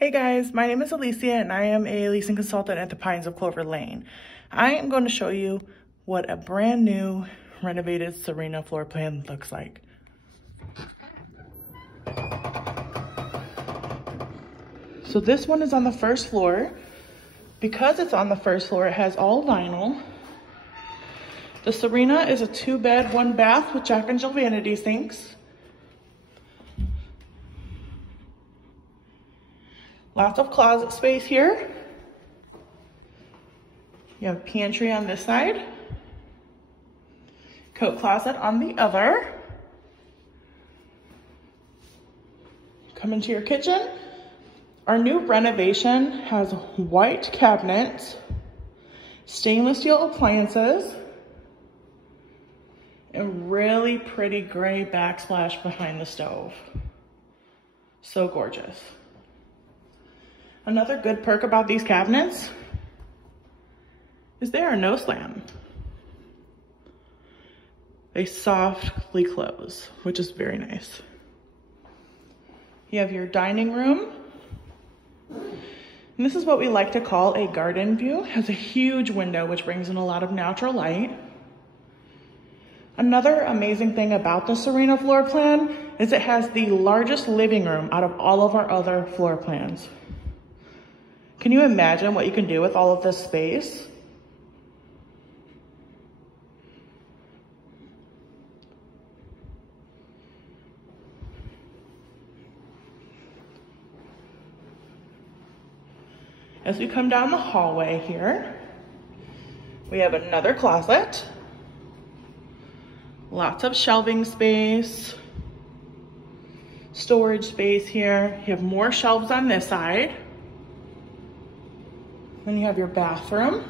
Hey guys, my name is Alicia and I am a leasing consultant at the Pines of Clover Lane. I am going to show you what a brand new renovated Serena floor plan looks like. So this one is on the first floor. Because it's on the first floor, it has all vinyl. The Serena is a 2-bed, 1-bath with Jack and Jill vanity sinks. Lots of closet space here. You have pantry on this side. Coat closet on the other. Come into your kitchen. Our new renovation has white cabinets, stainless steel appliances, and really pretty gray backsplash behind the stove. So gorgeous. Another good perk about these cabinets is they are no slam. They softly close, which is very nice. You have your dining room. And this is what we like to call a garden view. It has a huge window, which brings in a lot of natural light. Another amazing thing about the Serena floor plan is it has the largest living room out of all of our other floor plans. Can you imagine what you can do with all of this space? As we come down the hallway here, we have another closet. Lots of shelving space, storage space here. You have more shelves on this side. Then you have your bathroom.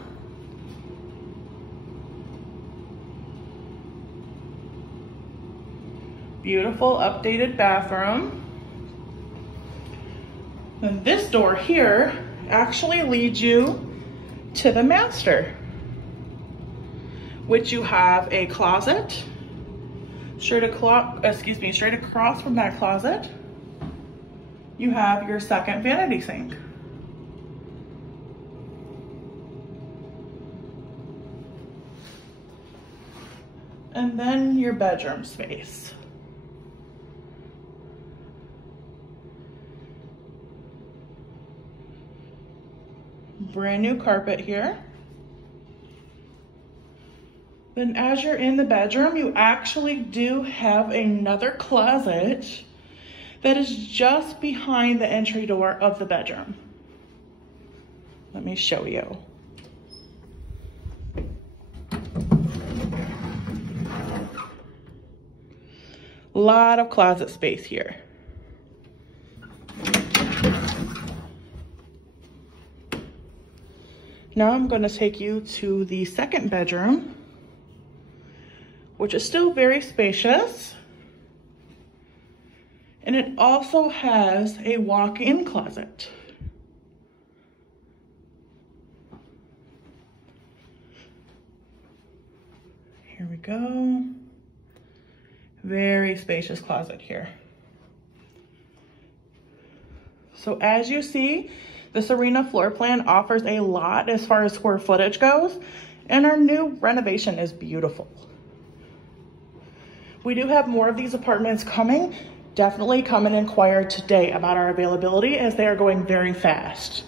Beautiful updated bathroom. And this door here actually leads you to the master, which you have a closet. Straight across from that closet, you have your second vanity sink. And then your bedroom space. Brand new carpet here. Then as you're in the bedroom, you actually do have another closet that is just behind the entry door of the bedroom. Let me show you. A lot of closet space here. Now I'm going to take you to the second bedroom, which is still very spacious. And it also has a walk-in closet. Here we go. Very spacious closet here. So as you see, the Serena floor plan offers a lot as far as square footage goes, and our new renovation is beautiful. We do have more of these apartments coming. Definitely come and inquire today about our availability as they are going very fast.